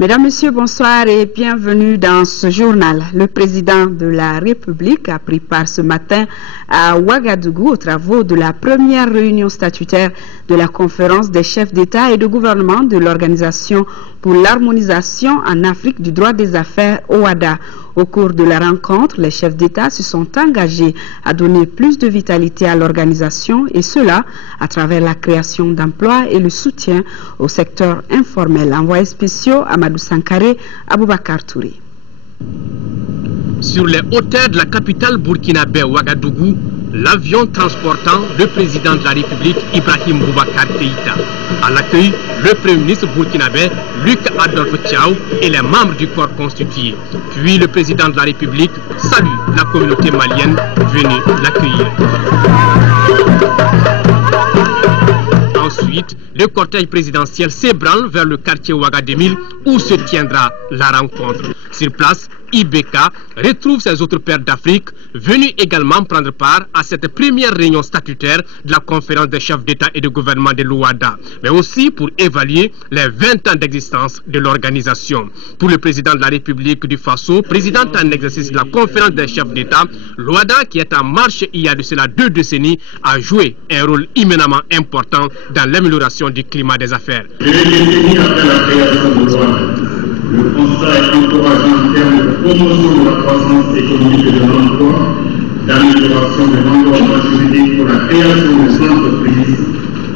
Mesdames, Messieurs, bonsoir et bienvenue dans ce journal. Le président de la République a pris part ce matin à Ouagadougou aux travaux de la première réunion statutaire de la conférence des chefs d'État et de gouvernement de l'Organisation pour l'harmonisation en Afrique du droit des affaires OHADA. Au cours de la rencontre, les chefs d'État se sont engagés à donner plus de vitalité à l'organisation et cela à travers la création d'emplois et le soutien au secteur informel. Envoyés spéciaux Amadou Sankaré, Aboubakar Touré. Sur les hauteurs de la capitale burkinabé Ouagadougou, l'avion transportant le président de la République Ibrahim Boubacar Keïta. À l'accueil, le Premier ministre burkinabé Luc Adolphe Thiaw et les membres du corps constitué. Puis le président de la République salue la communauté malienne venue l'accueillir. Ensuite, le cortège présidentiel s'ébranle vers le quartier Ouagadémil où se tiendra la rencontre. Sur place, Ibeka retrouve ses autres pairs d'Afrique venus également prendre part à cette première réunion statutaire de la conférence des chefs d'État et de gouvernement de l'OHADA, mais aussi pour évaluer les 20 ans d'existence de l'organisation. Pour le président de la République du Faso, président en exercice de la conférence des chefs d'État, l'OHADA, qui est en marche il y a de cela 2 décennies, a joué un rôle immédiatement important dans l'amélioration du climat des affaires. Le constat est encourageant en termes de promotion de la croissance économique et de l'emploi, d'amélioration de l'environnement juridique pour la création des entreprises,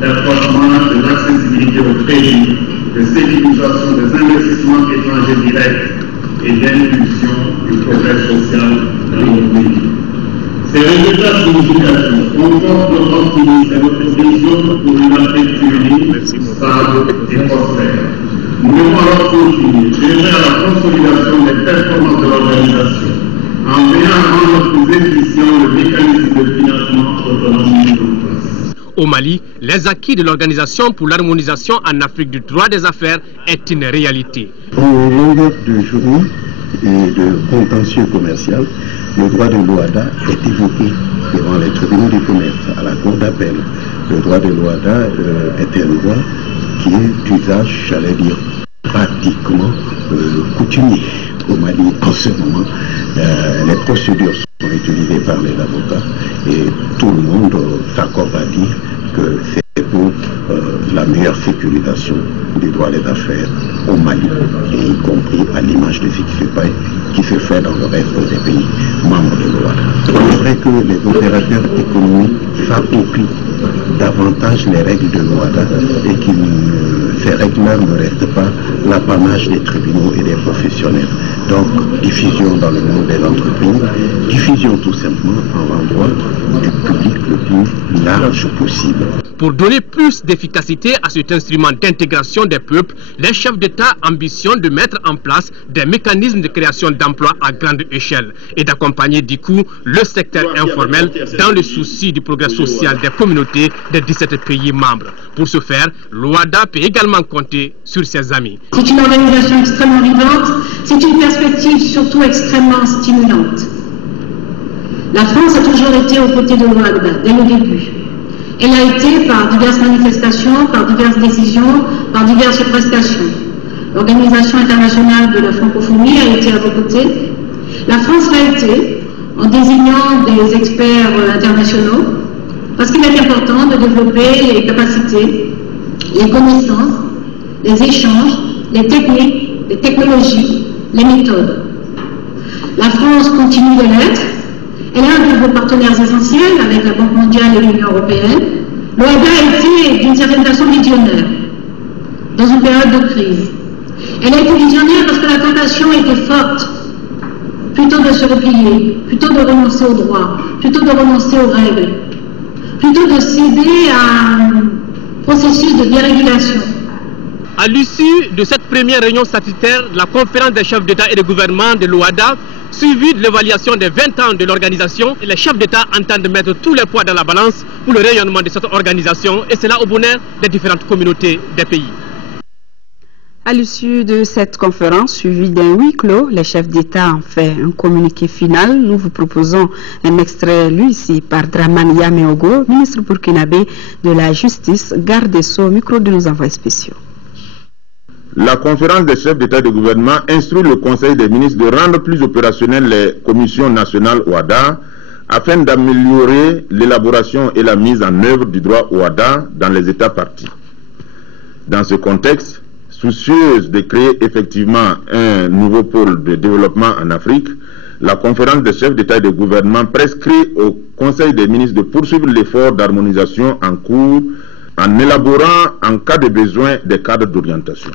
d'accroissement de l'accessibilité au crédit, de sécurisation des investissements étrangers directs et d'impulsion du progrès social dans notre pays. Ces résultats significatifs confortent notre optimisme et notre vision pour une Afrique unie, stable et prospère. Nous devons alors continuer déjà à la consolidation des performances de l'organisation en veillant à rendre plus efficient le mécanisme de financement autonome mis en place. Au Mali, les acquis de l'Organisation pour l'harmonisation en Afrique du droit des affaires est une réalité. En longueur de journée et de contentieux commercial, le droit de l'OHADA est évoqué devant les tribunaux du commerce à la cour d'appel. Le droit de l'OHADA est un droit qui est d'usage, j'allais dire, pratiquement coutumier au Mali en ce moment. Les procédures sont utilisées par les avocats et tout le monde s'accorde à dire que c'est pour la meilleure sécurisation du droit des affaires au Mali, et y compris à l'image de ce qui se fait dans le reste des pays membres de l'OHADA. Il faudrait que les opérateurs économiques s'approprient davantage les règles de l'OHADA et que ces règles-là ne restent pas l'apanage des tribunaux et des professionnels. Donc, diffusion dans le monde des entreprises, diffusion tout simplement en l'endroit du public le plus large possible. Pour donner plus d'efficacité à cet instrument d'intégration des peuples, les chefs d'État ambitionnent de mettre en place des mécanismes de création d'emplois à grande échelle et d'accompagner du coup le secteur informel dans le souci du progrès social des communautés des 17 pays membres. Pour ce faire, l'OHADA peut également compter sur ses amis. C'est une organisation extrêmement vivante, c'est une perspective surtout extrêmement stimulante. La France a toujours été aux côtés de l'OHADA dès le début. Elle a été par diverses manifestations, par diverses décisions, par diverses prestations. L'Organisation internationale de la francophonie a été à vos côtés. La France l'a été en désignant des experts internationaux, parce qu'il est important de développer les capacités, les connaissances, les échanges, les techniques, les technologies, les méthodes. La France continue de l'être. Elle est un de vos partenaires essentiels avec la Banque mondiale et l'Union européenne. L'OHADA a été d'une certaine façon visionnaire dans une période de crise. Elle a été visionnaire parce que la tentation était forte, plutôt de se replier, plutôt de renoncer aux droits, plutôt de renoncer aux règles, plutôt de céder à un processus de dérégulation. À l'issue de cette première réunion statutaire de la conférence des chefs d'État et de gouvernement de l'OHADA, suivi de l'évaluation des 20 ans de l'organisation, les chefs d'État entendent mettre tous les poids dans la balance pour le rayonnement de cette organisation, et cela au bonheur des différentes communautés des pays. À l'issue de cette conférence, suivie d'un huis clos, les chefs d'État ont fait un communiqué final. Nous vous proposons un extrait lu ici par Dramane Yameogo, ministre burkinabé de la Justice, garde des Sceaux, micro de nos envoyés spéciaux. La conférence des chefs d'État et de gouvernement instruit le Conseil des ministres de rendre plus opérationnelles les commissions nationales OHADA afin d'améliorer l'élaboration et la mise en œuvre du droit OHADA dans les États parties. Dans ce contexte, soucieuse de créer effectivement un nouveau pôle de développement en Afrique, la conférence des chefs d'État et de gouvernement prescrit au Conseil des ministres de poursuivre l'effort d'harmonisation en cours en élaborant, en cas de besoin, des cadres d'orientation.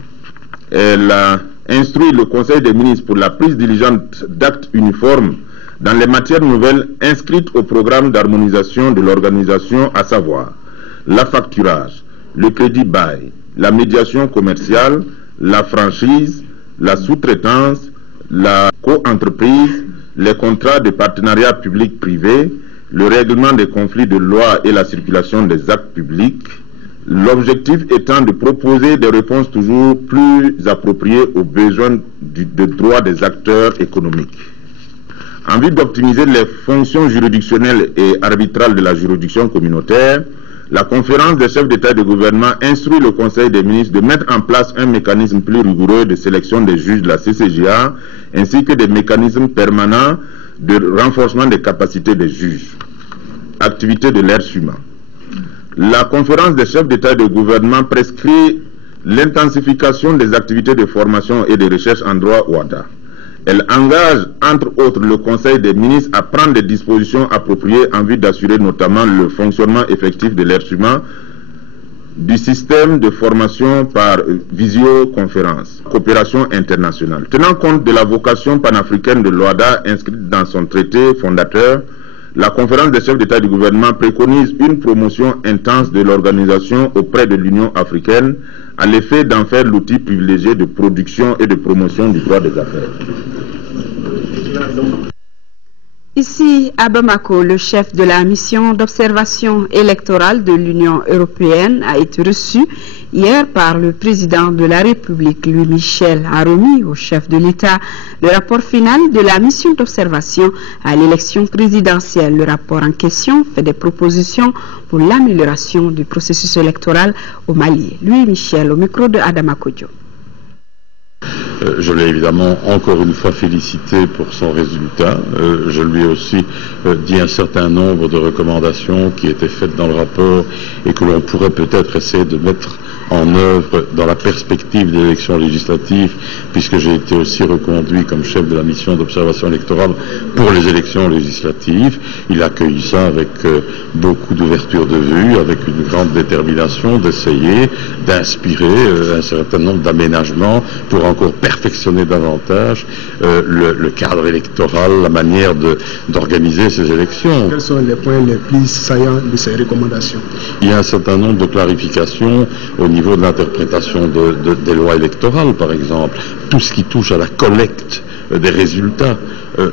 Elle a instruit le Conseil des ministres pour la prise diligente d'actes uniformes dans les matières nouvelles inscrites au programme d'harmonisation de l'organisation, à savoir l'affacturage, le crédit bail, la médiation commerciale, la franchise, la sous-traitance, la co-entreprise, les contrats de partenariat public-privé, le règlement des conflits de loi et la circulation des actes publics, l'objectif étant de proposer des réponses toujours plus appropriées aux besoins de droit des acteurs économiques. En vue d'optimiser les fonctions juridictionnelles et arbitrales de la juridiction communautaire, la conférence des chefs d'État et de gouvernement instruit le Conseil des ministres de mettre en place un mécanisme plus rigoureux de sélection des juges de la CCJA, ainsi que des mécanismes permanents de renforcement des capacités des juges. Activité de l'être humain. La conférence des chefs d'État et de gouvernement prescrit l'intensification des activités de formation et de recherche en droit OHADA. Elle engage, entre autres, le Conseil des ministres à prendre des dispositions appropriées en vue d'assurer notamment le fonctionnement effectif de l'être humain, du système de formation par visioconférence, coopération internationale. Tenant compte de la vocation panafricaine de l'OHADA inscrite dans son traité fondateur, la conférence des chefs d'État et du gouvernement préconise une promotion intense de l'organisation auprès de l'Union africaine à l'effet d'en faire l'outil privilégié de production et de promotion du droit des affaires. Ici, à Bamako, le chef de la mission d'observation électorale de l'Union européenne a été reçu hier par le président de la République, Louis Michel, a remis au chef de l'État le rapport final de la mission d'observation à l'élection présidentielle. Le rapport en question fait des propositions pour l'amélioration du processus électoral au Mali. Louis Michel, au micro de Adama Kodjo. Je l'ai évidemment encore une fois félicité pour son résultat. Je lui ai aussi dit un certain nombre de recommandations qui étaient faites dans le rapport et que l'on pourrait peut-être essayer de mettre en œuvre dans la perspective des élections législatives, puisque j'ai été aussi reconduit comme chef de la mission d'observation électorale pour les élections législatives. Il a accueilli ça avec beaucoup d'ouverture de vue, avec une grande détermination d'essayer d'inspirer un certain nombre d'aménagements pour encore perfectionner davantage le cadre électoral, la manière d'organiser ces élections. Quels sont les points les plus saillants de ces recommandations? Il y a un certain nombre de clarifications au niveau de l'interprétation des lois électorales, par exemple. Tout ce qui touche à la collecte des résultats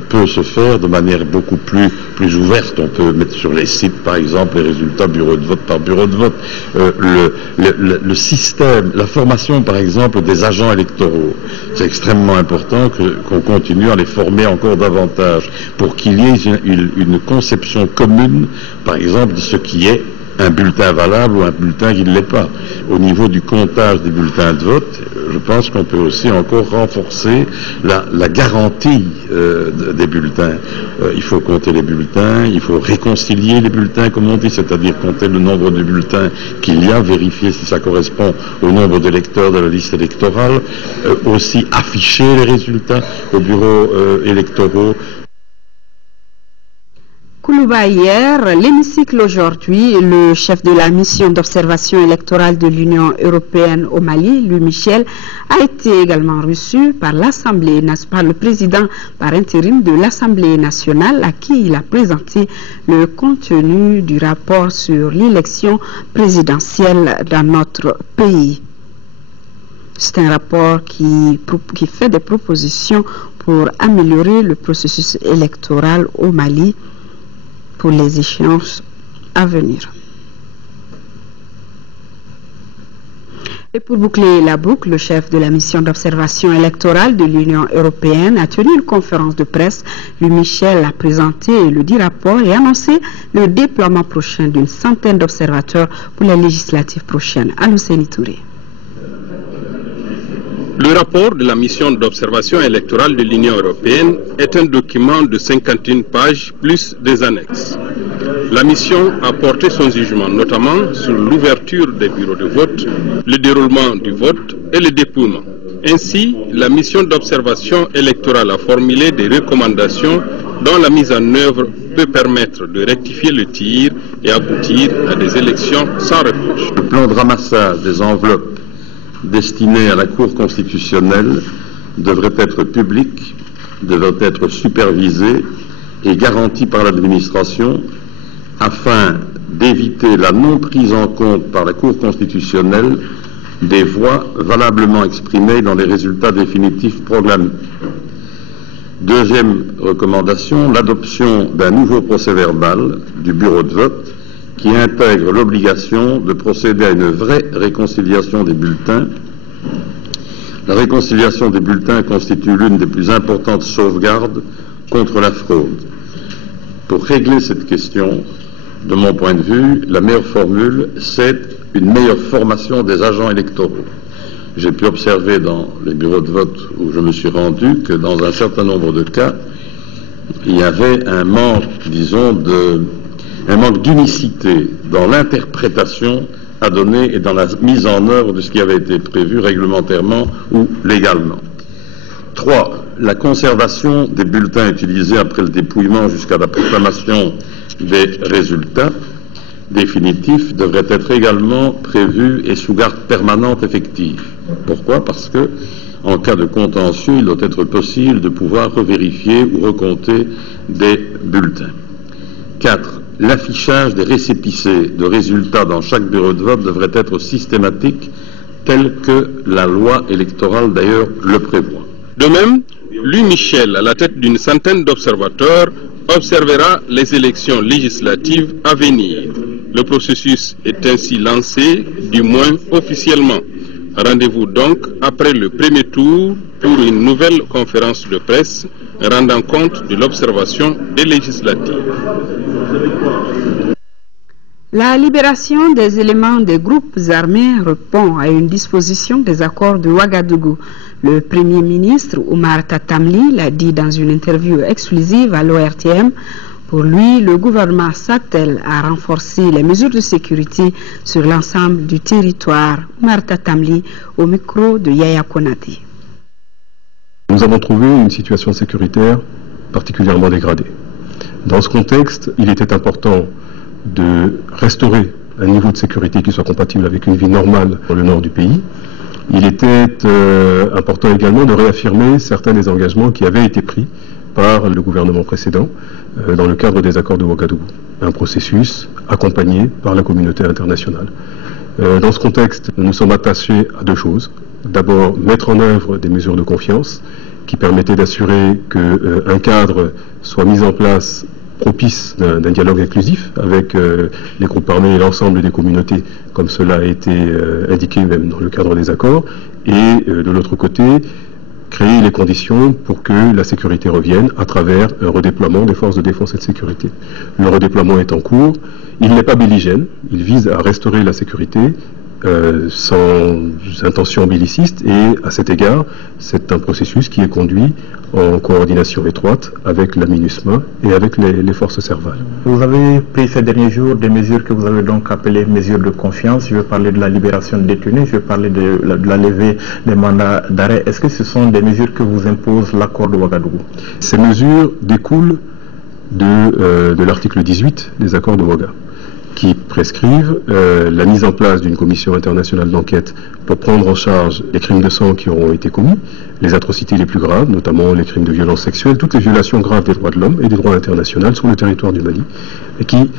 peut se faire de manière beaucoup plus ouverte. On peut mettre sur les sites, par exemple, les résultats bureau de vote par bureau de vote. Le système, la formation, par exemple, des agents électoraux, c'est extrêmement important qu'on continue à les former encore davantage pour qu'il y ait une conception commune, par exemple, de ce qui est un bulletin valable ou un bulletin qui ne l'est pas. Au niveau du comptage des bulletins de vote, je pense qu'on peut aussi encore renforcer la garantie des bulletins. Il faut compter les bulletins, il faut réconcilier les bulletins, comme on dit, c'est-à-dire compter le nombre de bulletins qu'il y a, vérifier si ça correspond au nombre d'électeurs de la liste électorale, aussi afficher les résultats aux bureaux électoraux. Koulouba hier, l'hémicycle aujourd'hui, le chef de la mission d'observation électorale de l'Union européenne au Mali, Louis Michel, a été également reçu par l'Assemblée, par le président par intérim de l'Assemblée nationale à qui il a présenté le contenu du rapport sur l'élection présidentielle dans notre pays. C'est un rapport qui fait des propositions pour améliorer le processus électoral au Mali pour les échéances à venir. Et pour boucler la boucle, le chef de la mission d'observation électorale de l'Union européenne a tenu une conférence de presse. Louis Michel a présenté le dit rapport et annoncé le déploiement prochain d'une centaine d'observateurs pour les législatives prochaines. Alou Touré. Le rapport de la mission d'observation électorale de l'Union européenne est un document de 51 pages plus des annexes. La mission a porté son jugement notamment sur l'ouverture des bureaux de vote, le déroulement du vote et le dépouillement. Ainsi, la mission d'observation électorale a formulé des recommandations dont la mise en œuvre peut permettre de rectifier le tir et aboutir à des élections sans reproche. Le plan de ramassage des enveloppes destinées à la Cour constitutionnelle devrait être public, devrait être supervisé et garanti par l'administration afin d'éviter la non prise en compte par la Cour constitutionnelle des voix valablement exprimées dans les résultats définitifs proclamés. Deuxième recommandation, l'adoption d'un nouveau procès-verbal du bureau de vote qui intègre l'obligation de procéder à une vraie réconciliation des bulletins. La réconciliation des bulletins constitue l'une des plus importantes sauvegardes contre la fraude. Pour régler cette question, de mon point de vue, la meilleure formule, c'est une meilleure formation des agents électoraux. J'ai pu observer dans les bureaux de vote où je me suis rendu que dans un certain nombre de cas, il y avait un manque, disons, un manque d'unicité dans l'interprétation à donner et dans la mise en œuvre de ce qui avait été prévu réglementairement ou légalement. 3. La conservation des bulletins utilisés après le dépouillement jusqu'à la proclamation des résultats définitifs devrait être également prévu et sous garde permanente effective. Pourquoi? Parce que, en cas de contentieux, il doit être possible de pouvoir revérifier ou recompter des bulletins. 4. L'affichage des récépissés de résultats dans chaque bureau de vote devrait être systématique, tel que la loi électorale d'ailleurs le prévoit. De même, Louis Michel, à la tête d'une centaine d'observateurs, observera les élections législatives à venir. Le processus est ainsi lancé, du moins officiellement. Rendez-vous donc après le premier tour pour une nouvelle conférence de presse rendant compte de l'observation des législatives. La libération des éléments des groupes armés répond à une disposition des accords de Ouagadougou. Le Premier ministre Oumar Tatamli l'a dit dans une interview exclusive à l'ORTM. Pour lui, le gouvernement s'attelle à renforcer les mesures de sécurité sur l'ensemble du territoire. Oumar Tatamli au micro de Yaya Konate. Nous avons trouvé une situation sécuritaire particulièrement dégradée. Dans ce contexte, il était important de restaurer un niveau de sécurité qui soit compatible avec une vie normale dans le nord du pays. Il était important également de réaffirmer certains des engagements qui avaient été pris par le gouvernement précédent dans le cadre des accords de Ouagadougou. Un processus accompagné par la communauté internationale. Dans ce contexte, nous sommes attachés à deux choses. D'abord, mettre en œuvre des mesures de confiance qui permettaient d'assurer qu'un cadre soit mis en place propice d'un dialogue inclusif avec les groupes armés et l'ensemble des communautés, comme cela a été indiqué même dans le cadre des accords, et de l'autre côté, créer les conditions pour que la sécurité revienne à travers un redéploiement des forces de défense et de sécurité. Le redéploiement est en cours, il n'est pas belligène, il vise à restaurer la sécurité sans intention belliciste, et à cet égard, c'est un processus qui est conduit en coordination étroite avec la MINUSMA et avec les forces Serval. Vous avez pris ces derniers jours des mesures que vous avez donc appelées mesures de confiance. Je vais parler de la libération de détenus, je vais parler de la levée des mandats d'arrêt. Est-ce que ce sont des mesures que vous impose l'accord de Ouagadougou? Ces mesures découlent de l'article 18 des accords de Ouaga, qui prescrivent la mise en place d'une commission internationale d'enquête pour prendre en charge les crimes de sang qui auront été commis, les atrocités les plus graves, notamment les crimes de violence sexuelle, toutes les violations graves des droits de l'homme et des droits internationaux sur le territoire du Mali, et qui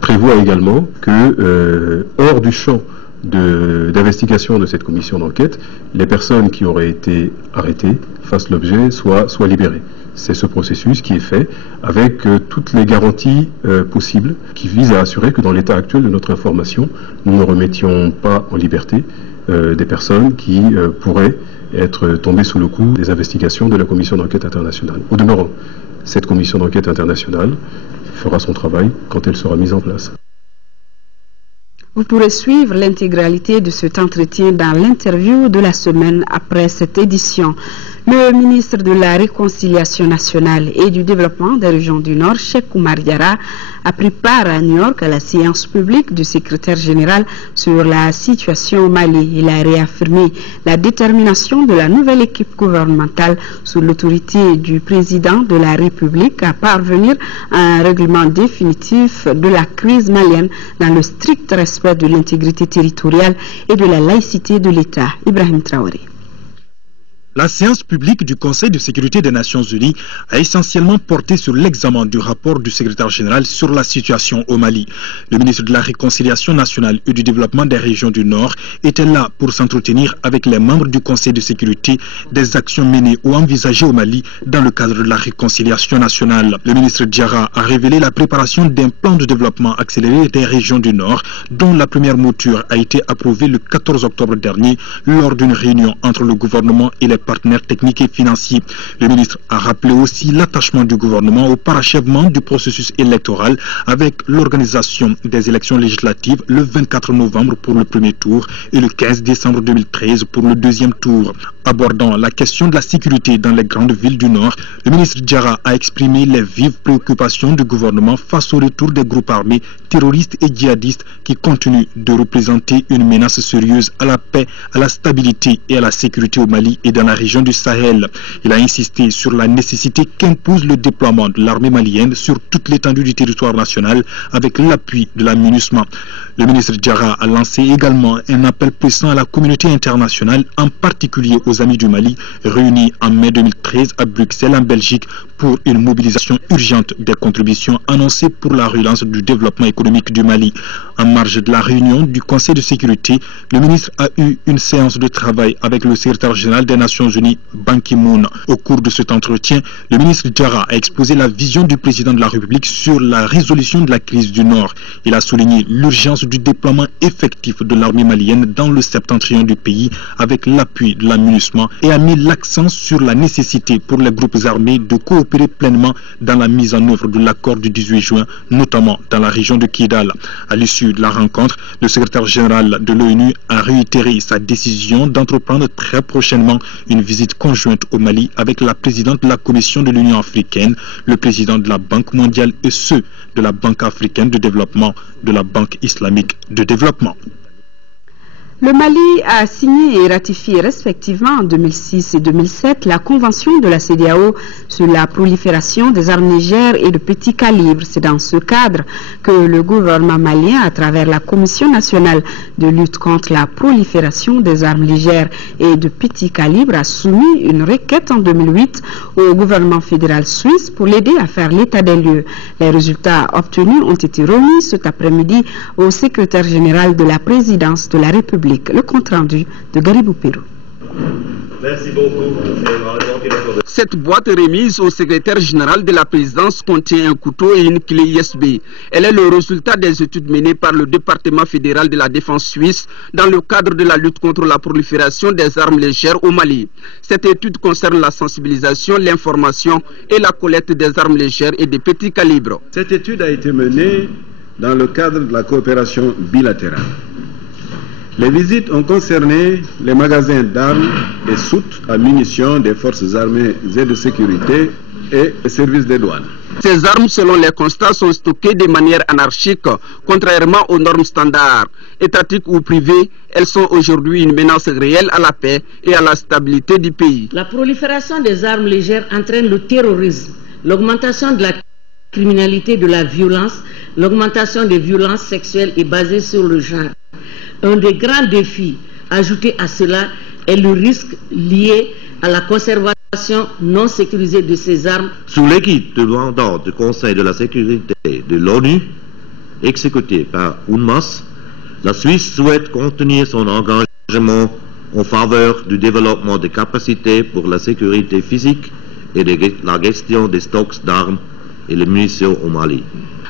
prévoit également que, hors du champ d'investigation de cette commission d'enquête, les personnes qui auraient été arrêtées fassent l'objet, soient libérées. C'est ce processus qui est fait avec toutes les garanties possibles qui visent à assurer que dans l'état actuel de notre information, nous ne remettions pas en liberté des personnes qui pourraient être tombées sous le coup des investigations de la commission d'enquête internationale. Au demeurant, cette commission d'enquête internationale fera son travail quand elle sera mise en place. Vous pourrez suivre l'intégralité de cet entretien dans l'interview de la semaine après cette édition. Le ministre de la Réconciliation nationale et du développement des régions du Nord, Cheikh Oumar Diarra, a pris part à New York à la séance publique du secrétaire général sur la situation au Mali. Il a réaffirmé la détermination de la nouvelle équipe gouvernementale sous l'autorité du président de la République à parvenir à un règlement définitif de la crise malienne dans le strict respect de l'intégrité territoriale et de la laïcité de l'État. Ibrahim Traoré. La séance publique du Conseil de sécurité des Nations Unies a essentiellement porté sur l'examen du rapport du secrétaire général sur la situation au Mali. Le ministre de la Réconciliation nationale et du développement des régions du Nord était là pour s'entretenir avec les membres du Conseil de sécurité des actions menées ou envisagées au Mali dans le cadre de la réconciliation nationale. Le ministre Diarra a révélé la préparation d'un plan de développement accéléré des régions du Nord dont la première mouture a été approuvée le 14 octobre dernier lors d'une réunion entre le gouvernement et les partenaires techniques et financiers. Le ministre a rappelé aussi l'attachement du gouvernement au parachèvement du processus électoral avec l'organisation des élections législatives le 24 novembre pour le premier tour et le 15 décembre 2013 pour le deuxième tour. Abordant la question de la sécurité dans les grandes villes du Nord, le ministre Diarra a exprimé les vives préoccupations du gouvernement face au retour des groupes armés terroristes et djihadistes qui continuent de représenter une menace sérieuse à la paix, à la stabilité et à la sécurité au Mali et dans la région du Sahel. Il a insisté sur la nécessité qu'impose le déploiement de l'armée malienne sur toute l'étendue du territoire national avec l'appui de la MINUSMA. Le ministre Diarra a lancé également un appel pressant à la communauté internationale, en particulier aux amis du Mali, réunis en mai 2013 à Bruxelles en Belgique pour une mobilisation urgente des contributions annoncées pour la relance du développement économique du Mali. En marge de la réunion du Conseil de sécurité, le ministre a eu une séance de travail avec le secrétaire général des Nations Unies, Ban Ki-moon. Au cours de cet entretien, le ministre Diarra a exposé la vision du président de la République sur la résolution de la crise du Nord. Il a souligné l'urgence du déploiement effectif de l'armée malienne dans le septentrion du pays avec l'appui de la MINUSMA et a mis l'accent sur la nécessité pour les groupes armés de coopérer pleinement dans la mise en œuvre de l'accord du 18 juin, notamment dans la région de Kidal. À l'issue de la rencontre, le secrétaire général de l'ONU a réitéré sa décision d'entreprendre très prochainement une visite conjointe au Mali avec la présidente de la Commission de l'Union africaine, le président de la Banque mondiale et ceux de la Banque africaine de développement, de la Banque islamique de développement. Le Mali a signé et ratifié respectivement en 2006 et 2007 la Convention de la CEDEAO sur la prolifération des armes légères et de petit calibre. C'est dans ce cadre que le gouvernement malien, à travers la Commission nationale de lutte contre la prolifération des armes légères et de petit calibre, a soumis une requête en 2008 au gouvernement fédéral suisse pour l'aider à faire l'état des lieux. Les résultats obtenus ont été remis cet après-midi au secrétaire général de la présidence de la République. Le compte rendu de Garibou Pérou. Merci beaucoup. Cette boîte remise au secrétaire général de la présidence contient un couteau et une clé USB. Elle est le résultat des études menées par le département fédéral de la défense suisse dans le cadre de la lutte contre la prolifération des armes légères au Mali. Cette étude concerne la sensibilisation, l'information et la collecte des armes légères et des petits calibres. Cette étude a été menée dans le cadre de la coopération bilatérale. Les visites ont concerné les magasins d'armes et soutes à munitions des forces armées et de sécurité et les services des douanes. Ces armes, selon les constats, sont stockées de manière anarchique, contrairement aux normes standards. Étatiques ou privées, elles sont aujourd'hui une menace réelle à la paix et à la stabilité du pays. La prolifération des armes légères entraîne le terrorisme, l'augmentation de la criminalité, de la violence, l'augmentation des violences sexuelles et basées sur le genre. Un des grands défis ajouté à cela est le risque lié à la conservation non sécurisée de ces armes. Sous l'égide de mandat du Conseil de la sécurité de l'ONU, exécuté par UNMAS, la Suisse souhaite contenir son engagement en faveur du développement des capacités pour la sécurité physique et de la gestion des stocks d'armes et de munitions au Mali.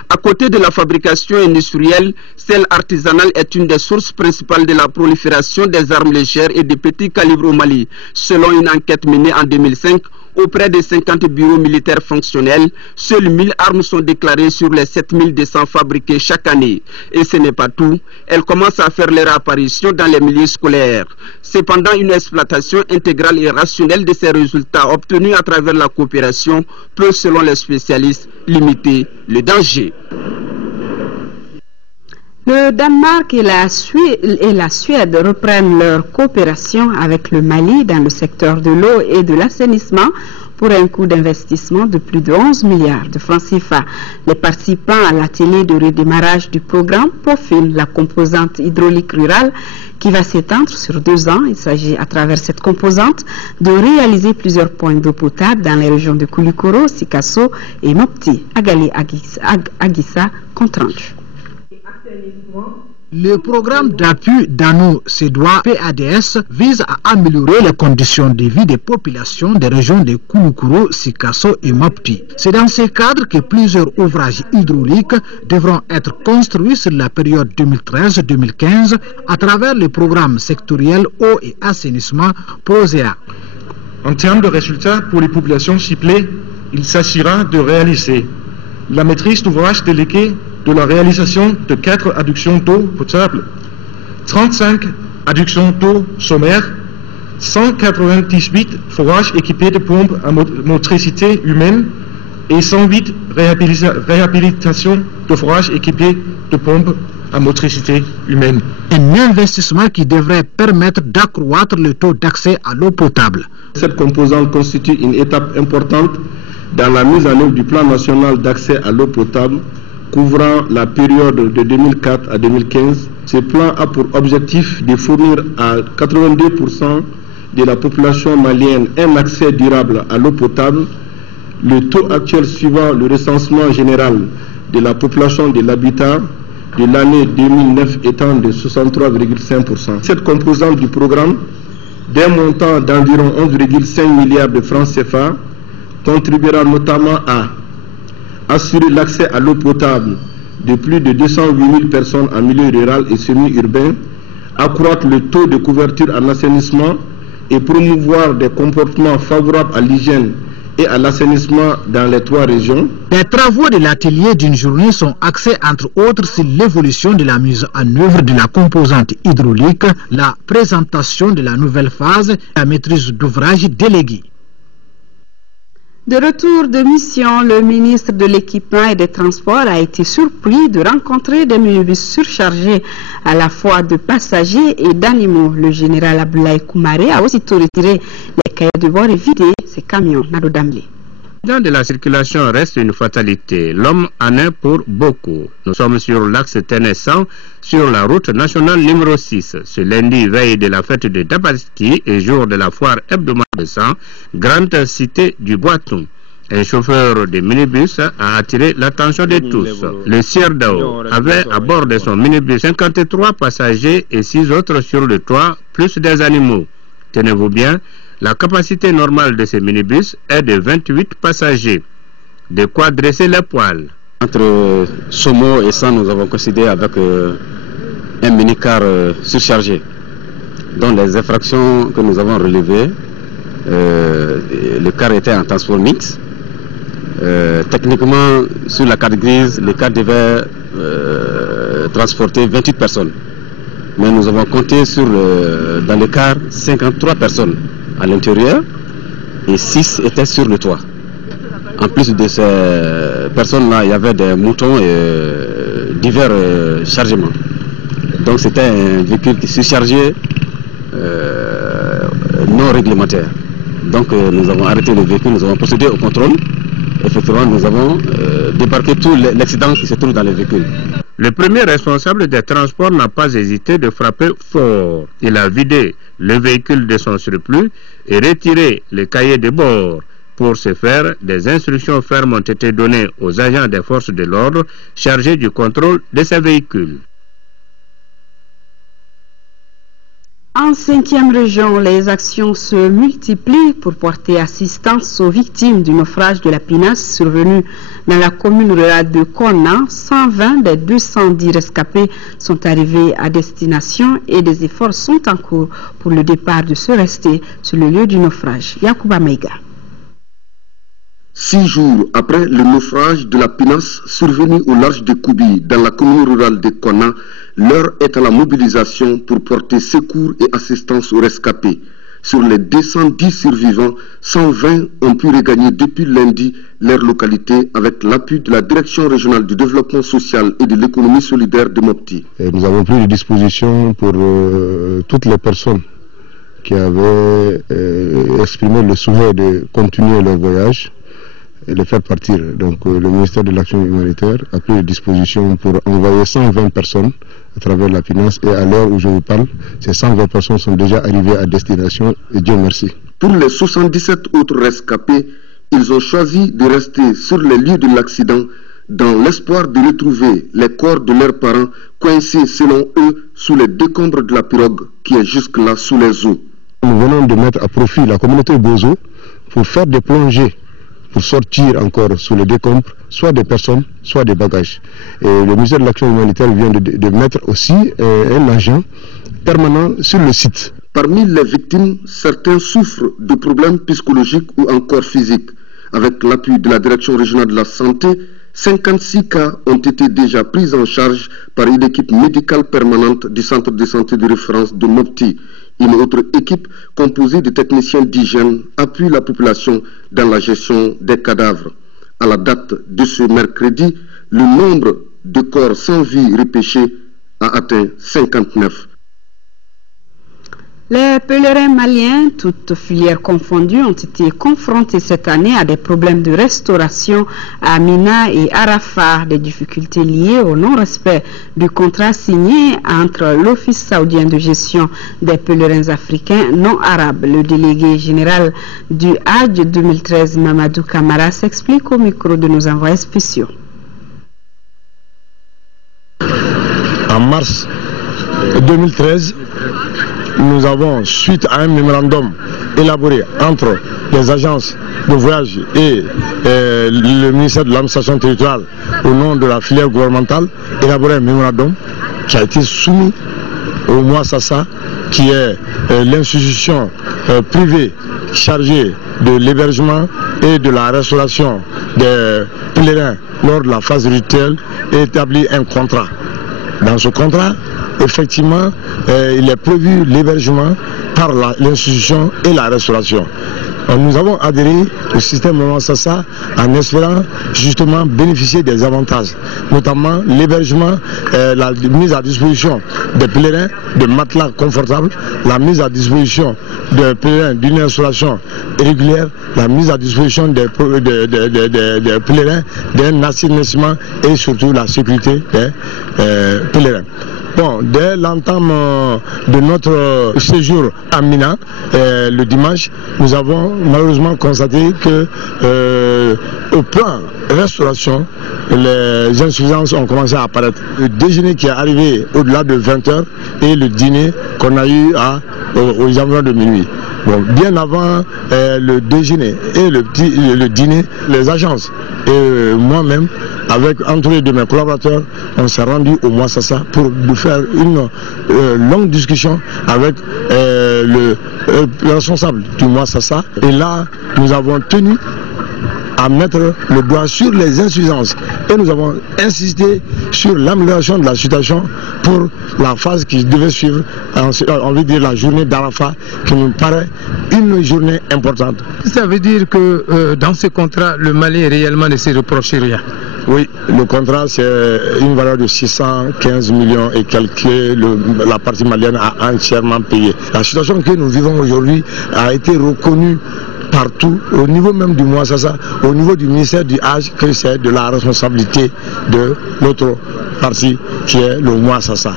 À côté de la fabrication industrielle, celle artisanale est une des sources principales de la prolifération des armes légères et de petits calibres au Mali. Selon une enquête menée en 2005 Auprès de 50 bureaux militaires fonctionnels, seules 1000 armes sont déclarées sur les 7200 fabriquées chaque année. Et ce n'est pas tout, elles commencent à faire leur apparition dans les milieux scolaires. Cependant, une exploitation intégrale et rationnelle de ces résultats obtenus à travers la coopération peut, selon les spécialistes, limiter le danger. Le Danemark et la Suède reprennent leur coopération avec le Mali dans le secteur de l'eau et de l'assainissement pour un coût d'investissement de plus de 11 milliards de francs CFA. Les participants à l'atelier de redémarrage du programme profilent la composante hydraulique rurale qui va s'étendre sur 2 ans. Il s'agit à travers cette composante de réaliser plusieurs points d'eau potable dans les régions de Koulikoro, Sikasso et Mopti. Agali Agissa, compte rendu. Le programme d'appui dano-sédois PADS vise à améliorer les conditions de vie des populations des régions de Koulikoro, Sikasso et Mopti. C'est dans ce cadre que plusieurs ouvrages hydrauliques devront être construits sur la période 2013-2015 à travers le programme sectoriel eau et assainissement PROSEA. En termes de résultats pour les populations ciblées, il s'agira de réaliser la maîtrise d'ouvrage déléguée de la réalisation de 4 adductions d'eau potable, 35 adductions d'eau sommaire, 198 forages équipés de pompes à motricité humaine et 108 réhabilitations de forages équipés de pompes à motricité humaine. Un investissement qui devrait permettre d'accroître le taux d'accès à l'eau potable. Cette composante constitue une étape importante dans la mise en œuvre du plan national d'accès à l'eau potable couvrant la période de 2004 à 2015. Ce plan a pour objectif de fournir à 82% de la population malienne un accès durable à l'eau potable. Le taux actuel suivant le recensement général de la population de l'habitat de l'année 2009 étant de 63,5%. Cette composante du programme, d'un montant d'environ 11,5 milliards de francs CFA, contribuera notamment à assurer l'accès à l'eau potable de plus de 208 000 personnes en milieu rural et semi-urbain, accroître le taux de couverture en assainissement et promouvoir des comportements favorables à l'hygiène et à l'assainissement dans les 3 régions. Les travaux de l'atelier d'une journée sont axés entre autres sur l'évolution de la mise en œuvre de la composante hydraulique, la présentation de la nouvelle phase et la maîtrise d'ouvrage déléguée. De retour de mission, le ministre de l'Équipement et des Transports a été surpris de rencontrer des minibus surchargés à la fois de passagers et d'animaux. Le général Abdoulaye Koumaré a aussitôt retiré les cahiers de bord et vidé ses camions. Nado Damlé. De la circulation reste une fatalité. L'homme en est pour beaucoup. Nous sommes sur l'axe Ténès-100, sur la route nationale numéro 6. Ce lundi, veille de la fête de Tabaski et jour de la foire hebdomadaire de sang, grande cité du Boitou. Un chauffeur de minibus a attiré l'attention de tous. Le Sieur Dao avait à bord de son minibus 53 passagers et 6 autres sur le toit, plus des animaux. Tenez-vous bien, la capacité normale de ces minibus est de 28 passagers. De quoi dresser les poils. Entre Somo et San, nous avons coïncidé avec un minicar surchargé. Dans les infractions que nous avons relevées, le car était en transport mixte. Techniquement, sur la carte grise, le car devait transporter 28 personnes. Mais nous avons compté sur, dans le car 53 personnes à l'intérieur et 6 étaient sur le toit. En plus de ces personnes-là, il y avait des moutons et divers chargements. Donc c'était un véhicule qui surchargé non réglementaire. Donc nous avons arrêté le véhicule, nous avons procédé au contrôle. Effectivement, nous avons débarqué tout l'accident qui se trouve dans le véhicule. Le premier responsable des transports n'a pas hésité de frapper fort. Il a vidé le véhicule de son surplus et retiré les cahiers de bord. Pour ce faire, des instructions fermes ont été données aux agents des forces de l'ordre chargés du contrôle de ces véhicules. En 5e région, les actions se multiplient pour porter assistance aux victimes du naufrage de la Pinasse survenu dans la commune rurale de Konna. 120 des 210 rescapés sont arrivés à destination et des efforts sont en cours pour le départ de ceux restés sur le lieu du naufrage. Yacouba Meiga. 6 jours après le naufrage de la Pinasse survenu au large de Koubi dans la commune rurale de Kona, l'heure est à la mobilisation pour porter secours et assistance aux rescapés. Sur les 210 survivants, 120 ont pu regagner depuis lundi leur localité avec l'appui de la Direction régionale du développement social et de l'économie solidaire de Mopti. Nous avons pris des dispositions pour toutes les personnes qui avaient exprimé le souhait de continuer leur voyage et les faire partir. Donc le ministère de l'Action humanitaire a pris des dispositions pour envoyer 120 personnes à travers la finance, et à l'heure où je vous parle, ces 120 personnes sont déjà arrivées à destination, et Dieu merci. Pour les 77 autres rescapés, ils ont choisi de rester sur les lieux de l'accident dans l'espoir de retrouver les corps de leurs parents coincés selon eux sous les décombres de la pirogue qui est jusque-là sous les eaux. Nous venons de mettre à profit la communauté Bozo pour faire des plongées pour sortir encore sous les décombres, soit des personnes, soit des bagages. Et le ministère de l'Action humanitaire vient de mettre aussi un agent permanent sur le site. Parmi les victimes, certains souffrent de problèmes psychologiques ou encore physiques. Avec l'appui de la Direction régionale de la santé, 56 cas ont été déjà pris en charge par une équipe médicale permanente du centre de santé de référence de Mopti. Une autre équipe composée de techniciens d'hygiène appuie la population dans la gestion des cadavres. À la date de ce mercredi, le nombre de corps sans vie repêchés a atteint 59. Les pèlerins maliens, toutes filières confondues, ont été confrontés cette année à des problèmes de restauration à Mina et Arafat, des difficultés liées au non-respect du contrat signé entre l'Office saoudien de gestion des pèlerins africains non arabes. Le délégué général du Hajj 2013, Mamadou Kamara, s'explique au micro de nos envoyés spéciaux. En mars 2013, nous avons, suite à un mémorandum élaboré entre les agences de voyage et le ministère de l'administration territoriale au nom de la filière gouvernementale, élaboré un mémorandum qui a été soumis au Mouassassa, qui est l'institution privée chargée de l'hébergement et de la restauration des pèlerins lors de la phase rituelle, et établi un contrat. Dans ce contrat, effectivement, il est prévu l'hébergement par l'institution et la restauration. Nous avons adhéré au système Mouassassa en espérant justement bénéficier des avantages, notamment l'hébergement, la mise à disposition des pèlerins de matelas confortables, la mise à disposition des pèlerins d'une restauration régulière, la mise à disposition des pèlerins d'un assainissement et surtout la sécurité des pèlerins. Bon, dès l'entame de notre séjour à Mina, le dimanche, nous avons malheureusement constaté que au plan restauration, les insuffisances ont commencé à apparaître. Le déjeuner qui est arrivé au-delà de 20 h et le dîner qu'on a eu aux environs de minuit. Bon, bien avant le déjeuner et le dîner, les agences et moi-même, entouré de mes collaborateurs, on s'est rendu au Mouassassa pour nous faire une longue discussion avec le responsable du Mouassassa. Et là, nous avons tenu à mettre le doigt sur les insuffisances et nous avons insisté sur l'amélioration de la situation pour la phase qui devait suivre, on veut dire la journée d'Arafat, qui nous paraît une journée importante. Ça veut dire que dans ce contrat, le Mali réellement ne se reproche rien? Oui, le contrat c'est une valeur de 615 millions et quelques, la partie malienne a entièrement payé. La situation que nous vivons aujourd'hui a été reconnue partout, au niveau même du Mouassassa, au niveau du ministère du Hajj, que c'est de la responsabilité de notre parti qui est le Mouassassa.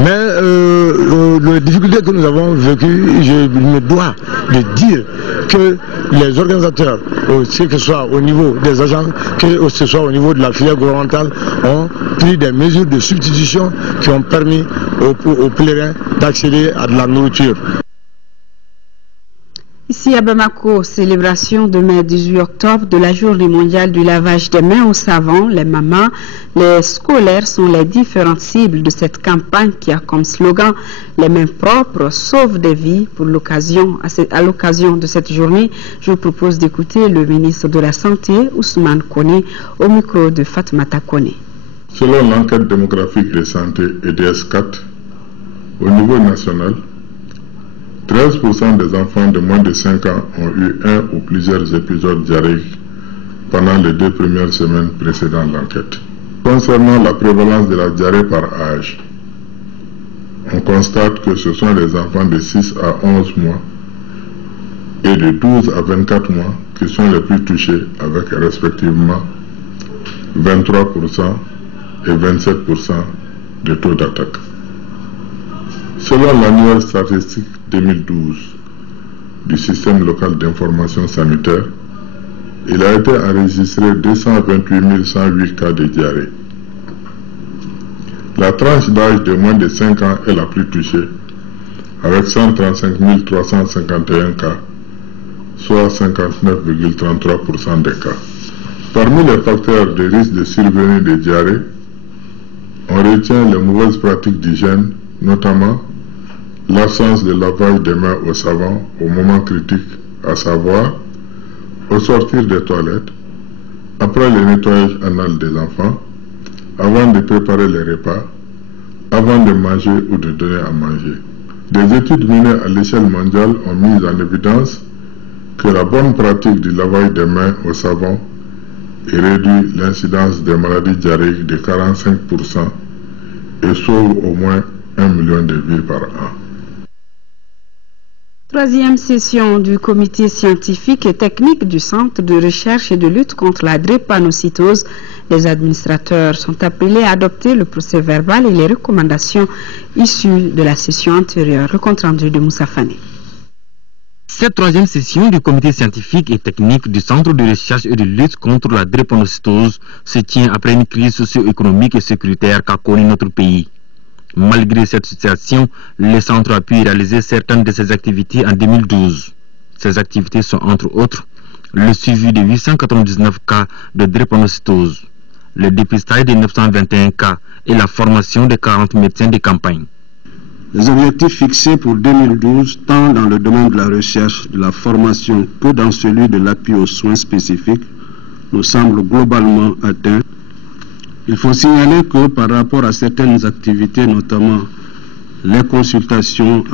Mais les difficultés que nous avons vécues, je me dois de dire que les organisateurs, que ce soit au niveau des agents, que ce soit au niveau de la filière gouvernementale, ont pris des mesures de substitution qui ont permis aux pèlerins d'accéder à de la nourriture. Ici à Bamako, célébration demain 18 octobre de la journée mondiale du lavage des mains au savon. Les mamans, les scolaires sont les différentes cibles de cette campagne qui a comme slogan « Les mains propres sauvent des vies ». À l'occasion de cette journée, je vous propose d'écouter le ministre de la Santé, Ousmane Kone, au micro de Fatmata Kone. Selon l'enquête démographique de santé EDS4, au niveau national, 13% des enfants de moins de 5 ans ont eu un ou plusieurs épisodes diarrhéiques pendant les 2 premières semaines précédant l'enquête. Concernant la prévalence de la diarrhée par âge, on constate que ce sont les enfants de 6 à 11 mois et de 12 à 24 mois qui sont les plus touchés avec respectivement 23% et 27% de taux d'attaque. Selon l'annuaire statistique 2012 du système local d'information sanitaire, il a été enregistré 228 108 cas de diarrhée. La tranche d'âge de moins de 5 ans est la plus touchée, avec 135 351 cas, soit 59,33% des cas. Parmi les facteurs de risque de survenue de diarrhée, on retient les mauvaises pratiques d'hygiène, notamment l'absence de lavage des mains au savon au moment critique, à savoir au sortir des toilettes, après le nettoyage anal des enfants, avant de préparer les repas, avant de manger ou de donner à manger. Des études menées à l'échelle mondiale ont mis en évidence que la bonne pratique du lavage des mains au savon réduit l'incidence des maladies diarrhéiques de 45% et sauve au moins 1 million de vies par an. Troisième session du comité scientifique et technique du Centre de recherche et de lutte contre la drépanocytose. Les administrateurs sont appelés à adopter le procès verbal et les recommandations issues de la session antérieure. Le compte rendu de Moussa Fane. Cette troisième session du comité scientifique et technique du Centre de recherche et de lutte contre la drépanocytose se tient après une crise socio-économique et sécuritaire qu'a connue notre pays. Malgré cette situation, le centre a pu réaliser certaines de ses activités en 2012. Ces activités sont entre autres le suivi de 899 cas de drépanocytose, le dépistage de 921 cas et la formation de 40 médecins de campagne. Les objectifs fixés pour 2012, tant dans le domaine de la recherche, de la formation que dans celui de l'appui aux soins spécifiques, nous semblent globalement atteints. Il faut signaler que par rapport à certaines activités, notamment les consultations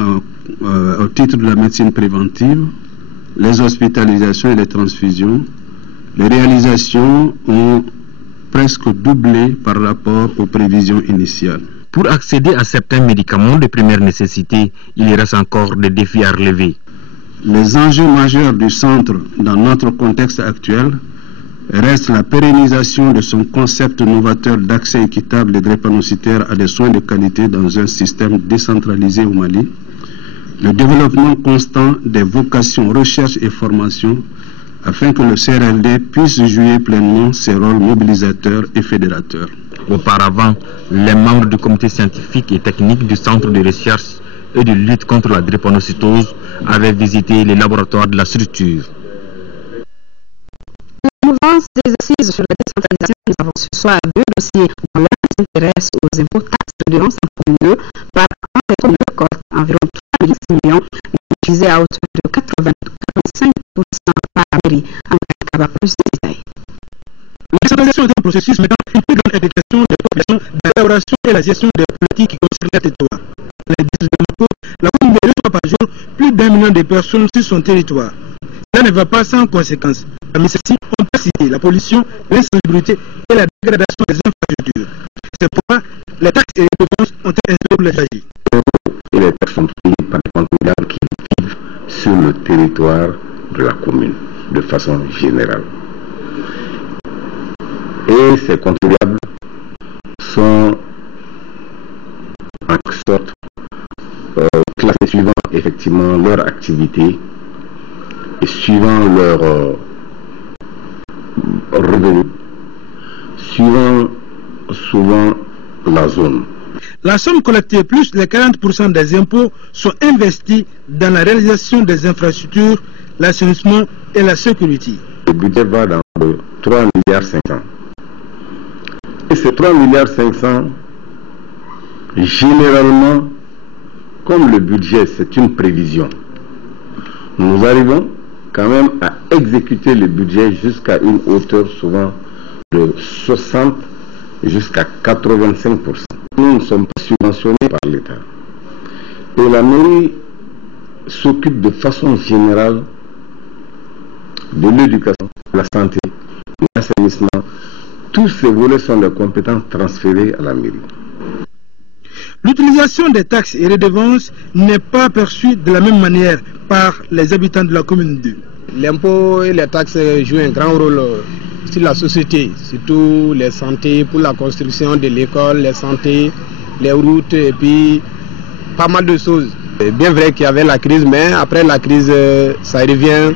au titre de la médecine préventive, les hospitalisations et les transfusions, les réalisations ont presque doublé par rapport aux prévisions initiales. Pour accéder à certains médicaments de première nécessité, il reste encore des défis à relever. Les enjeux majeurs du centre dans notre contexte actuel reste la pérennisation de son concept novateur d'accès équitable des drépanocytaires à des soins de qualité dans un système décentralisé au Mali, le développement constant des vocations recherche et formation afin que le CRLD puisse jouer pleinement ses rôles mobilisateurs et fédérateurs. Auparavant, les membres du comité scientifique et technique du Centre de recherche et de lutte contre la drépanocytose avaient visité les laboratoires de la structure. Des assises sur la décentralisation, nous avons ce soir deux dossiers dont l'un s'intéresse aux impôts taxes de l'ensemble de par an et de récolte environ 3 millions utilisés à hauteur de 85% par mairie. En plus de détails. La décentralisation est un processus mettant une plus grande intégration des populations dans l'élaboration et la gestion des politiques qui concernent les territoires. Les districts de Bamako, la commune reçoit par jour plus d'1 million de personnes sur son territoire. Cela ne va pas sans conséquences. Parmi celles-ci, on peut citer la pollution, l'insalubrité et la dégradation des infrastructures. C'est pourquoi les taxes et les dépenses ont été instaurées pour les agir. Et les personnes payées par les contribuables qui vivent sur le territoire de la commune, de façon générale. Et ces contribuables sont en quelque sorte classés suivant effectivement leur activité et suivant leur revenus, suivant souvent la zone. La somme collectée plus les 40% des impôts sont investis dans la réalisation des infrastructures, l'assainissement et la sécurité. Le budget va dans le 3,5 milliards. Et ces 3,5 milliards, généralement, comme le budget c'est une prévision, nous arrivons quand même à exécuter le budget jusqu'à une hauteur souvent de 60 jusqu'à 85%. Nous ne sommes pas subventionnés par l'État. Et la mairie s'occupe de façon générale de l'éducation, de la santé, de l'assainissement. Tous ces volets sont des compétences transférées à la mairie. L'utilisation des taxes et redevances n'est pas perçue de la même manière par les habitants de la commune 2. L'impôt et les taxes jouent un grand rôle sur la société, surtout les santé, pour la construction de l'école, les santé, les routes et puis pas mal de choses. C'est bien vrai qu'il y avait la crise, mais après la crise, ça revient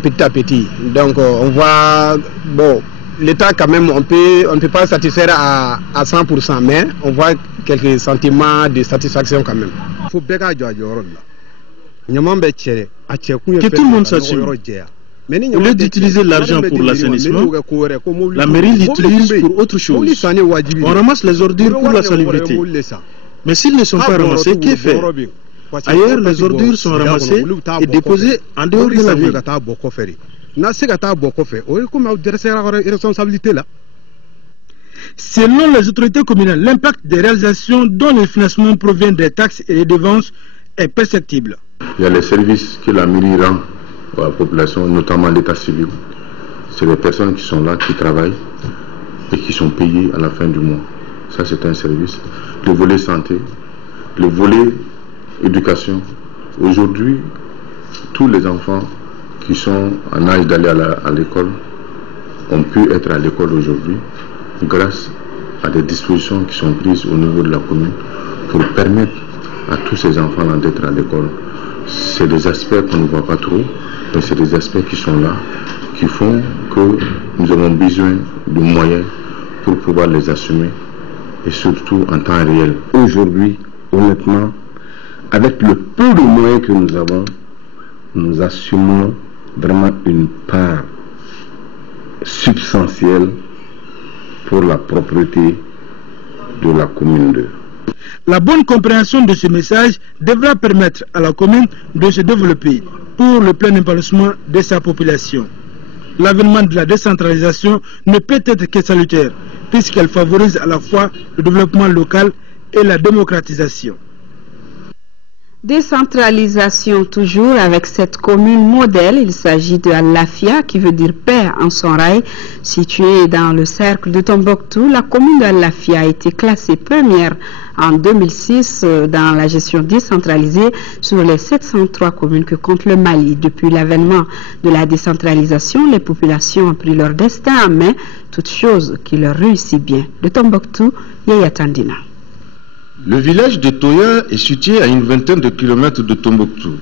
petit à petit. Donc on voit, bon, l'État quand même, on ne peut pas satisfaire à 100%, mais on voit quelques sentiments de satisfaction quand même. Que tout le monde s'assume. Au lieu d'utiliser l'argent pour l'assainissement, la mairie l'utilise pour autre chose. On ramasse les ordures pour la salubrité. Mais s'ils ne sont pas ramassés, qu'est fait? Ailleurs, les ordures sont ramassées et déposées en dehors de la ville. Selon les autorités communales, l'impact des réalisations dont le financement provient des taxes et des devances est perceptible. Il y a les services que la mairie rend à la population, notamment l'état civil. C'est les personnes qui sont là, qui travaillent et qui sont payées à la fin du mois. Ça, c'est un service. Le volet santé, le volet éducation. Aujourd'hui, tous les enfants qui sont en âge d'aller à l'école ont pu être à l'école aujourd'hui grâce à des dispositions qui sont prises au niveau de la commune pour permettre à tous ces enfants-là d'être à l'école. C'est des aspects qu'on ne voit pas trop, mais c'est des aspects qui sont là, qui font que nous avons besoin de moyens pour pouvoir les assumer, et surtout en temps réel. Aujourd'hui, honnêtement, avec le peu de moyens que nous avons, nous assumons vraiment une part substantielle pour la propreté de la commune 2. La bonne compréhension de ce message devra permettre à la commune de se développer pour le plein épanouissement de sa population. L'avènement de la décentralisation ne peut être que salutaire, puisqu'elle favorise à la fois le développement local et la démocratisation. Décentralisation toujours avec cette commune modèle. Il s'agit de Al-Lafia qui veut dire paix en son rail. Située dans le cercle de Tombouctou, la commune d'Al-Lafia a été classée première en 2006 dans la gestion décentralisée sur les 703 communes que compte le Mali. Depuis l'avènement de la décentralisation, les populations ont pris leur destin en main, toute chose qui leur réussit bien. De Tombouctou, Yaya Tandina. Le village de Toya est situé à une vingtaine de kilomètres de Tombouctou.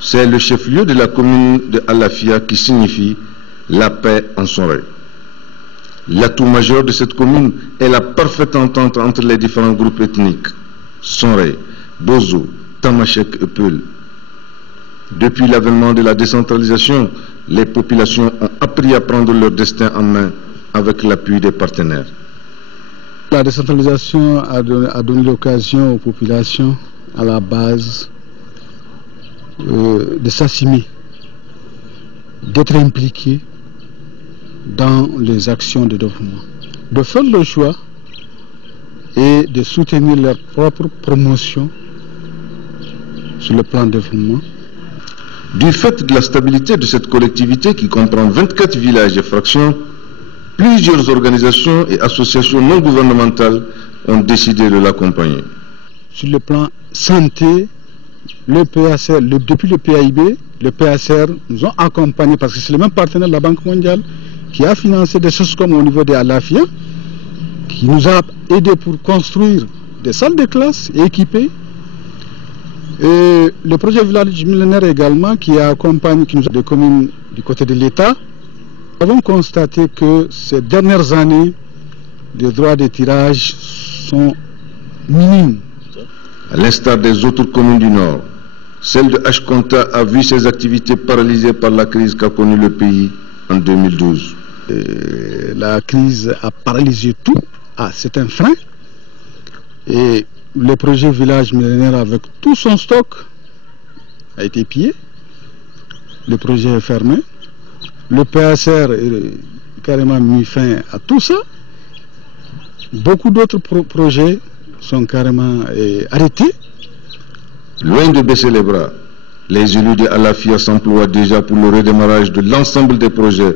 C'est le chef-lieu de la commune de Al-Lafia qui signifie la paix en son règne. L'atout majeur de cette commune est la parfaite entente entre les différents groupes ethniques, Sonré, Bozo, Tamashek et Peul. Depuis l'avènement de la décentralisation, les populations ont appris à prendre leur destin en main avec l'appui des partenaires. La décentralisation a donné l'occasion aux populations à la base de s'assumer, d'être impliquées dans les actions de développement, de faire le choix et de soutenir leur propre promotion sur le plan de développement. Du fait de la stabilité de cette collectivité qui comprend 24 villages et fractions, plusieurs organisations et associations non gouvernementales ont décidé de l'accompagner. Sur le plan santé, le PACR, depuis le PAIB, le PACR nous ont accompagnés parce que c'est le même partenaire de la Banque mondiale qui a financé des choses comme au niveau de Al-Lafia, qui nous a aidés pour construire des salles de classe équipées. Et le projet Village Millénaire également qui a accompagné, qui nous a des communes du côté de l'État. Nous avons constaté que ces dernières années, les droits de tirage sont minimes. À l'instar des autres communes du Nord, Celle de H-Conta a vu ses activités paralysées par la crise qu'a connue le pays en 2012. La crise a paralysé tout. C'est un frein. Et le projet Village Millénaire avec tout son stock a été pillé. Le projet est fermé. Le PACR a carrément mis fin à tout ça. Beaucoup d'autres projets sont carrément arrêtés. Loin de baisser les bras, les élus de Alafia s'emploient déjà pour le redémarrage de l'ensemble des projets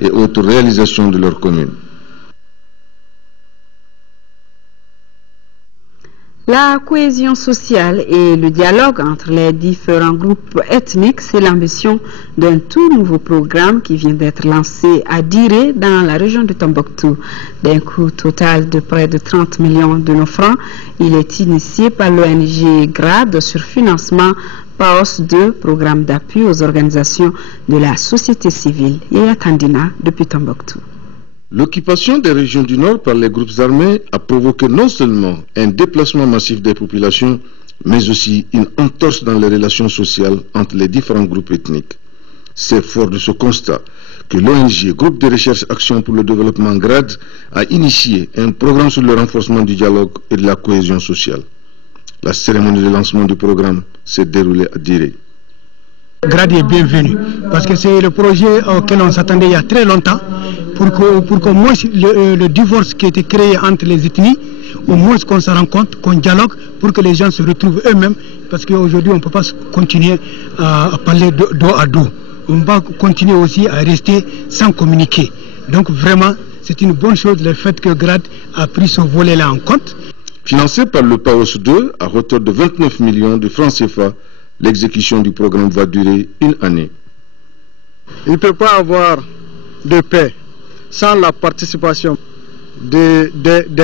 et autres réalisations de leur commune. La cohésion sociale et le dialogue entre les différents groupes ethniques, c'est l'ambition d'un tout nouveau programme qui vient d'être lancé à Diré dans la région de Tombouctou. D'un coût total de près de 30 millions de nos francs, il est initié par l'ONG GRAD sur financement PAOS 2, programme d'appui aux organisations de la société civile. Yaya Tandina depuis Tombouctou. L'occupation des régions du Nord par les groupes armés a provoqué non seulement un déplacement massif des populations, mais aussi une entorse dans les relations sociales entre les différents groupes ethniques. C'est fort de ce constat que l'ONG, Groupe de recherche Action pour le développement GRAD, a initié un programme sur le renforcement du dialogue et de la cohésion sociale. La cérémonie de lancement du programme s'est déroulée à Diré. GRAD est bienvenu parce que c'est le projet auquel on s'attendait il y a très longtemps pour qu'au moins le divorce qui a été créé entre les ethnies, au moins qu'on se rende compte, qu'on dialogue pour que les gens se retrouvent eux-mêmes, parce qu'aujourd'hui on ne peut pas continuer à parler dos à dos. On va continuer aussi à rester sans communiquer. Donc vraiment c'est une bonne chose le fait que GRAD a pris ce volet-là en compte. Financé par le PAOS 2 à hauteur de 29 millions de francs CFA, l'exécution du programme va durer une année. Il ne peut pas avoir de paix sans la participation des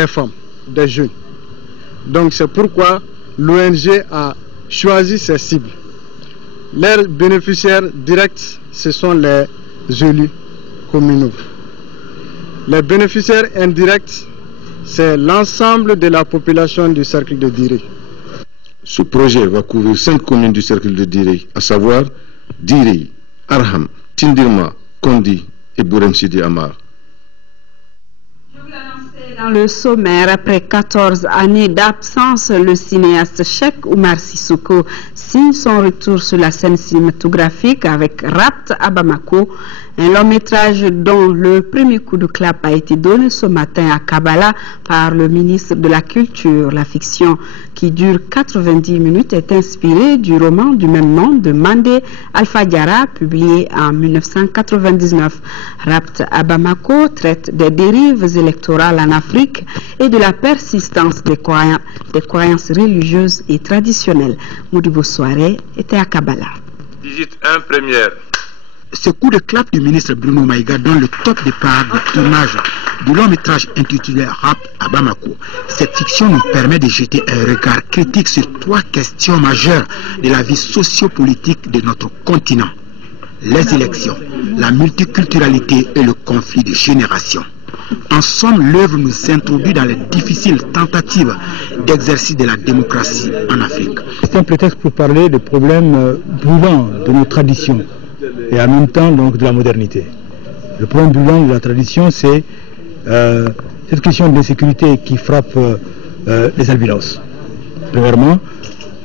femmes, des jeunes. Donc c'est pourquoi l'ONG a choisi ces cibles. Leurs bénéficiaires directs, ce sont les élus communaux. Les bénéficiaires indirects, c'est l'ensemble de la population du cercle de Diré. Ce projet va couvrir 5 communes du cercle de Diré, à savoir Diré, Arham, Tindirma, Kondi et Bourem Sidi Amar. Dans le sommaire, après 14 années d'absence, le cinéaste Cheikh Oumar Sissoko signe son retour sur la scène cinématographique avec Rapt à Bamako, un long métrage dont le premier coup de clap a été donné ce matin à Kabbalah par le ministre de la Culture. La fiction, qui dure 90 minutes, est inspirée du roman du même nom de Mandé Alpha Diarra, publié en 1999. Rapt à Bamako traite des dérives électorales en Afrique et de la persistance des croyances religieuses et traditionnelles. Modibo Soare était à Kabbalah. Visite 1 première. Ce coup de clap du ministre Bruno Maïga donne le top départ du tournage du long métrage intitulé Rapt à Bamako. Cette fiction nous permet de jeter un regard critique sur 3 questions majeures de la vie sociopolitique de notre continent: les élections, la multiculturalité et le conflit de génération. En somme, l'œuvre nous introduit dans les difficiles tentatives d'exercice de la démocratie en Afrique. C'est un prétexte pour parler des problèmes brûlants de nos traditions et en même temps donc de la modernité. Le problème brûlant de la tradition, c'est cette question d'insécurité qui frappe les albinos, premièrement.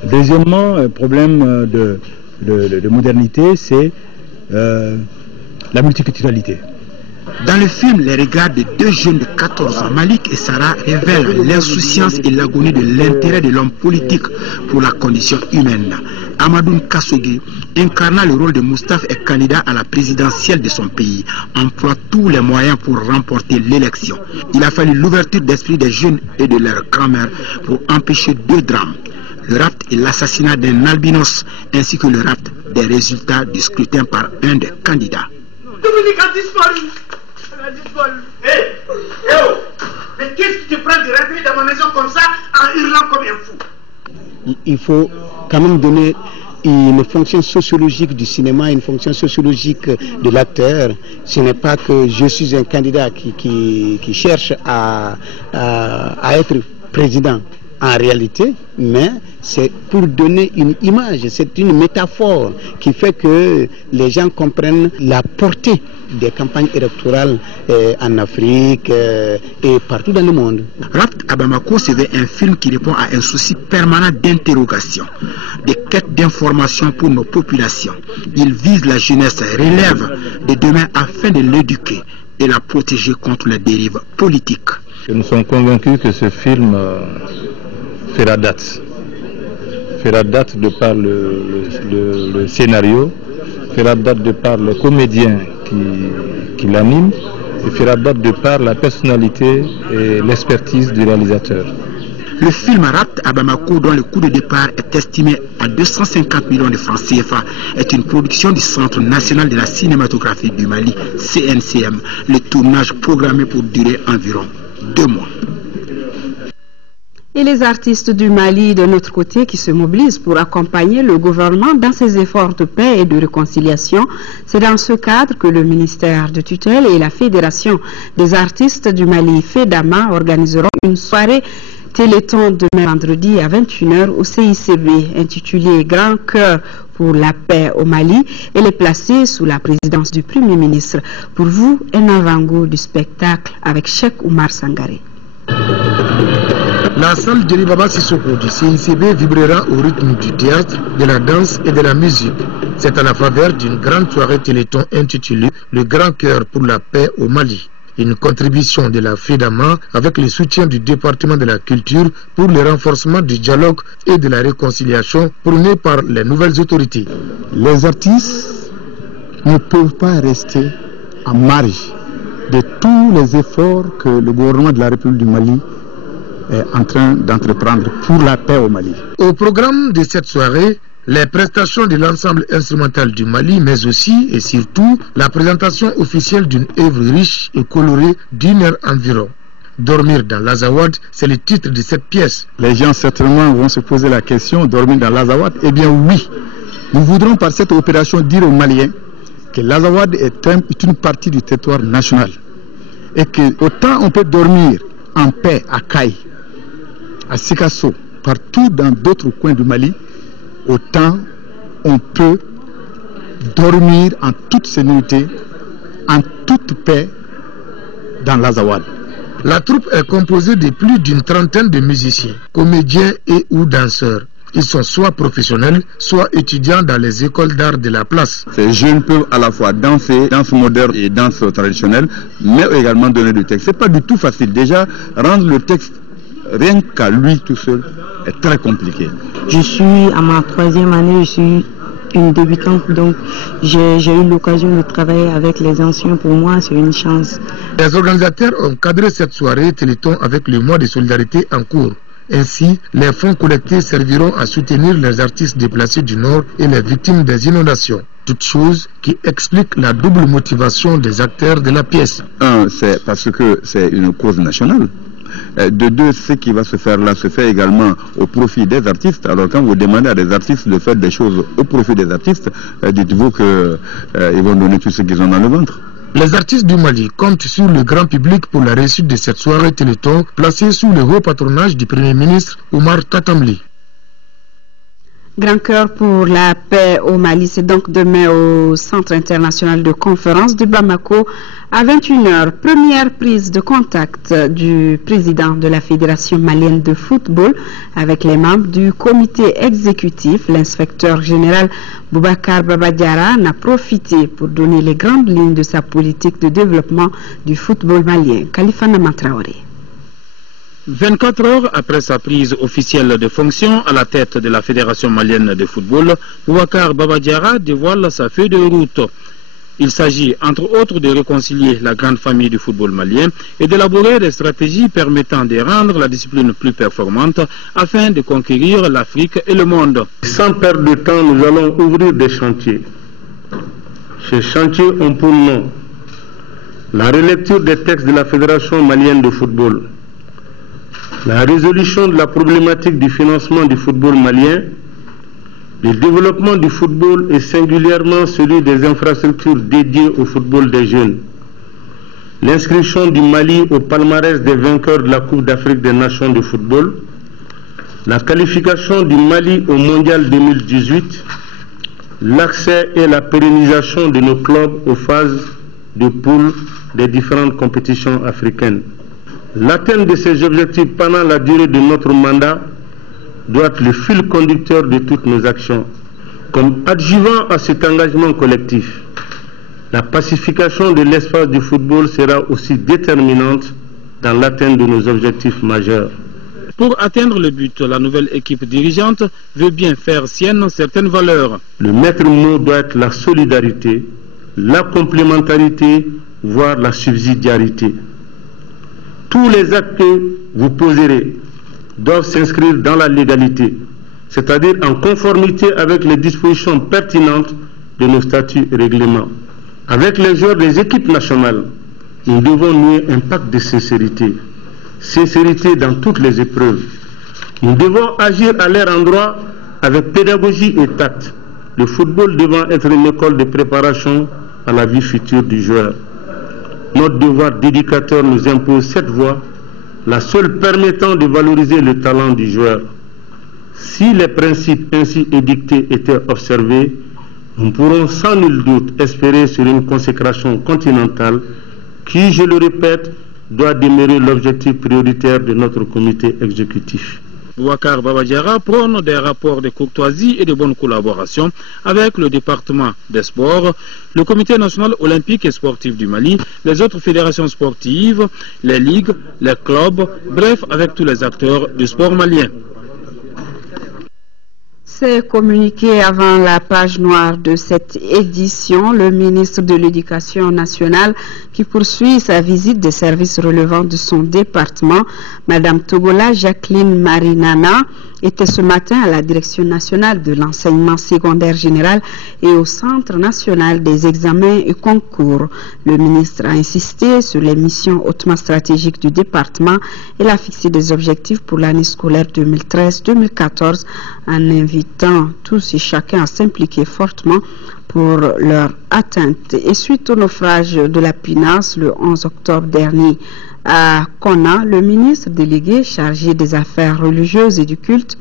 Deuxièmement, un problème de modernité, c'est la multiculturalité. Dans le film, les regards de 2 jeunes de 14 ans, Malik et Sarah, révèlent l'insouciance et l'agonie de l'intérêt de l'homme politique pour la condition humaine. Amadoun Kassogué, incarnant le rôle de Moustapha et candidat à la présidentielle de son pays, emploie tous les moyens pour remporter l'élection. Il a fallu l'ouverture d'esprit des jeunes et de leurs grand-mères pour empêcher 2 drames: le rapt et l'assassinat d'un albinos, ainsi que le rapt des résultats du scrutin par un des candidats. Dominique a disparu. Elle a disparu. Mais qu'est-ce qui te prend de rentrer dans ma maison comme ça en hurlant comme un fou? Il faut quand même donner une fonction sociologique du cinéma, une fonction sociologique de l'acteur. Ce n'est pas que je suis un candidat qui cherche à être président. en réalité, mais c'est pour donner une image, c'est une métaphore qui fait que les gens comprennent la portée des campagnes électorales en Afrique et partout dans le monde. Rapt à Bamako, c'est un film qui répond à un souci permanent d'interrogation, de quête d'information pour nos populations. Il vise la jeunesse, relève de demain afin de l'éduquer et la protéger contre les dérives politiques. Nous sommes convaincus que ce film fera date. Fera date de par le scénario, fera date de par le comédien qui l'anime, et fera date de par la personnalité et l'expertise du réalisateur. Le film Rapt à Bamako, dont le coût de départ est estimé à 250 millions de francs CFA, est une production du Centre national de la cinématographie du Mali, CNCM. Le tournage programmé pour durer environ 2 mois. Et les artistes du Mali, de notre côté, qui se mobilisent pour accompagner le gouvernement dans ses efforts de paix et de réconciliation. C'est dans ce cadre que le ministère de tutelle et la Fédération des artistes du Mali, FEDAMA, organiseront une soirée Téléthon demain vendredi à 21h au CICB, intitulé Grand cœur pour la paix au Mali. Elle est placée sous la présidence du Premier ministre. Pour vous, un avant-goût du spectacle avec Cheikh Oumar Sangaré. La salle de Baba Sissoko du CICB vibrera au rythme du théâtre, de la danse et de la musique. C'est à la faveur d'une grande soirée Téléthon intitulée Le Grand cœur pour la paix au Mali. Une contribution de la FEDAMA avec le soutien du département de la culture pour le renforcement du dialogue et de la réconciliation prônée par les nouvelles autorités. Les artistes ne peuvent pas rester en marge de tous les efforts que le gouvernement de la République du Mali est en train d'entreprendre pour la paix au Mali. Au programme de cette soirée, les prestations de l'ensemble instrumental du Mali, mais aussi et surtout la présentation officielle d'une œuvre riche et colorée d'1 heure environ. Dormir dans l'Azawad, c'est le titre de cette pièce. Les gens certainement vont se poser la question, dormir dans l'Azawad? Eh bien oui, nous voudrons par cette opération dire aux Maliens que l'Azawad est une partie du territoire national et que autant on peut dormir en paix à Kaï, à Sikasso, partout dans d'autres coins du Mali, autant on peut dormir en toute sérénité, en toute paix dans l'Azawad. La troupe est composée de plus d'une trentaine de musiciens, comédiens et ou danseurs. Ils sont soit professionnels, soit étudiants dans les écoles d'art de la place. Ces jeunes peuvent à la fois danser, danse moderne et danse traditionnelle, mais également donner du texte. C'est pas du tout facile. Déjà, rendre le texte rien qu'à lui tout seul est très compliqué. Je suis à ma 3e année, je suis une débutante, donc j'ai eu l'occasion de travailler avec les anciens. Pour moi, c'est une chance. Les organisateurs ont cadré cette soirée Téléthon avec le mois de solidarité en cours. Ainsi, les fonds collectés serviront à soutenir les artistes déplacés du Nord et les victimes des inondations. Toute chose qui explique la double motivation des acteurs de la pièce. Un, c'est parce que c'est une cause nationale. De deux, ce qui va se faire là se fait également au profit des artistes. Alors quand vous demandez à des artistes de faire des choses au profit des artistes, dites-vous qu'ils vont donner tout ce qu'ils ont dans le ventre. Les artistes du Mali comptent sur le grand public pour la réussite de cette soirée Téléthon placée sous le haut patronage du Premier ministre Oumar Tatamli. Grand cœur pour la paix au Mali, c'est donc demain au Centre international de conférence de Bamako à 21h. Première prise de contact du président de la Fédération malienne de football avec les membres du comité exécutif. L'inspecteur général Boubacar Babadiara en a profité pour donner les grandes lignes de sa politique de développement du football malien. Khalifa Namatraoré. 24 heures après sa prise officielle de fonction à la tête de la Fédération malienne de football, Boubacar Babadiara dévoile sa feuille de route. Il s'agit entre autres de réconcilier la grande famille du football malien et d'élaborer des stratégies permettant de rendre la discipline plus performante afin de conquérir l'Afrique et le monde. Sans perdre de temps, nous allons ouvrir des chantiers. Ces chantiers ont pour nom la relecture des textes de la Fédération malienne de football, la résolution de la problématique du financement du football malien, le développement du football et singulièrement celui des infrastructures dédiées au football des jeunes, l'inscription du Mali au palmarès des vainqueurs de la Coupe d'Afrique des Nations de football, la qualification du Mali au Mondial 2018, l'accès et la pérennisation de nos clubs aux phases de poule des différentes compétitions africaines. L'atteinte de ces objectifs pendant la durée de notre mandat doit être le fil conducteur de toutes nos actions. Comme adjuvant à cet engagement collectif, la pacification de l'espace du football sera aussi déterminante dans l'atteinte de nos objectifs majeurs. Pour atteindre le but, la nouvelle équipe dirigeante veut bien faire sienne certaines valeurs. Le maître mot doit être la solidarité, la complémentarité, voire la subsidiarité. Tous les actes que vous poserez doivent s'inscrire dans la légalité, c'est-à-dire en conformité avec les dispositions pertinentes de nos statuts et règlements. Avec les joueurs des équipes nationales, nous devons nouer un pacte de sincérité. Sincérité dans toutes les épreuves. Nous devons agir à leur endroit avec pédagogie et tact, le football devant être une école de préparation à la vie future du joueur. Notre devoir d'éducateur nous impose cette voie, la seule permettant de valoriser le talent du joueur. Si les principes ainsi édictés étaient observés, nous pourrons sans nul doute espérer sur une consécration continentale qui, je le répète, doit demeurer l'objectif prioritaire de notre comité exécutif. Boubacar Baba Diarra prône des rapports de courtoisie et de bonne collaboration avec le département des sports, le comité national olympique et sportif du Mali, les autres fédérations sportives, les ligues, les clubs, bref, avec tous les acteurs du sport malien. C'est communiqué avant la page noire de cette édition, le ministre de l'Éducation nationale qui poursuit sa visite des services relevant de son département, Madame Togola Jacqueline Marinana, était ce matin à la Direction nationale de l'enseignement secondaire général et au Centre national des examens et concours. Le ministre a insisté sur les missions hautement stratégiques du département et a fixé des objectifs pour l'année scolaire 2013-2014 en invitant tous et chacun à s'impliquer fortement pour leur atteinte. Et suite au naufrage de la Pinasse le 11 octobre dernier à Kona, le ministre délégué chargé des affaires religieuses et du culte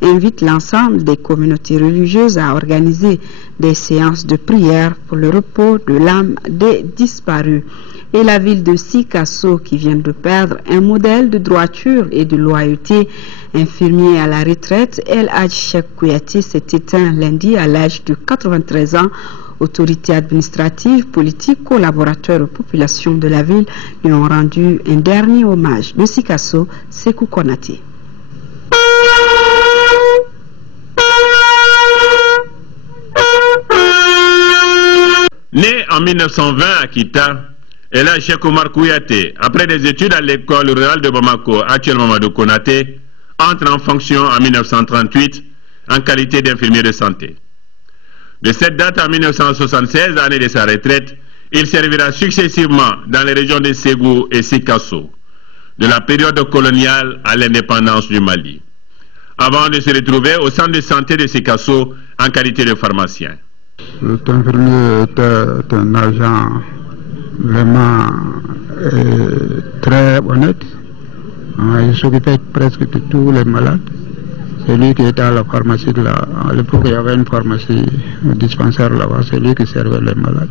invite l'ensemble des communautés religieuses à organiser des séances de prière pour le repos de l'âme des disparus. Et la ville de Sikasso, qui vient de perdre un modèle de droiture et de loyauté, infirmier à la retraite, El Hadj Cheikh Kouyaté s'est éteint lundi à l'âge de 93 ans. Autorités administratives, politiques, collaborateurs et populations de la ville lui ont rendu un dernier hommage. De Sikasso, Sekou Konaté. Né en 1920 à Kita, El Hadj Cheikh Oumar Kouyaté, après des études à l'école rurale de Bamako, actuellement Mamadou Konaté, entre en fonction en 1938 en qualité d'infirmier de santé. De cette date à 1976, année de sa retraite, il servira successivement dans les régions de Ségou et Sikasso, de la période coloniale à l'indépendance du Mali, avant de se retrouver au centre de santé de Sikasso en qualité de pharmacien. Cet infirmier était un agent vraiment très honnête. Il s'occupait presque de tous les malades. C'est lui qui était à la pharmacie là. À l'époque, il y avait une pharmacie, un dispensaire là-bas. C'est lui qui servait les malades.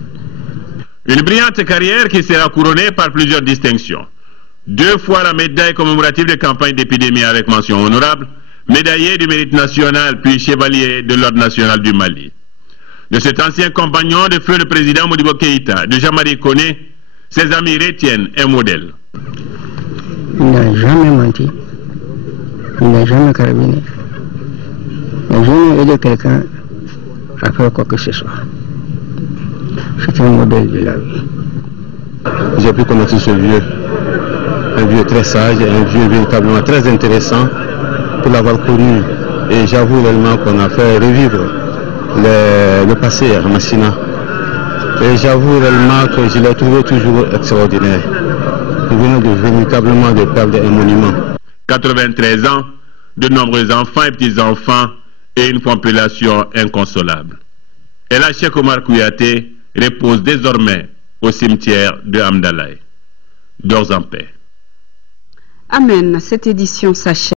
Une brillante carrière qui sera couronnée par plusieurs distinctions. 2 fois la médaille commémorative de campagne d'épidémie avec mention honorable, médaillé du mérite national puis chevalier de l'ordre national du Mali. De cet ancien compagnon de feu le président Modibo Keïta, de Jean-Marie Koné, ses amis retiennent un modèle. Il n'a jamais menti, il n'a jamais carabiné. Il n'a jamais aidé quelqu'un à faire quoi que ce soit. C'est un modèle de la vie. J'ai pu connaître ce vieux, un vieux très sage, un vieux véritablement très intéressant pour l'avoir connu. Et j'avoue réellement qu'on a fait revivre le passé à Massina. Et j'avoue réellement que je l'ai trouvé toujours extraordinaire. Nous venons véritablement de perdre un monument. 93 ans, de nombreux enfants et petits-enfants et une population inconsolable. El Hadj Cheikh Oumar Kouyaté repose désormais au cimetière de Hamdalaye. Dors en paix. Amen. Cette édition s'achève.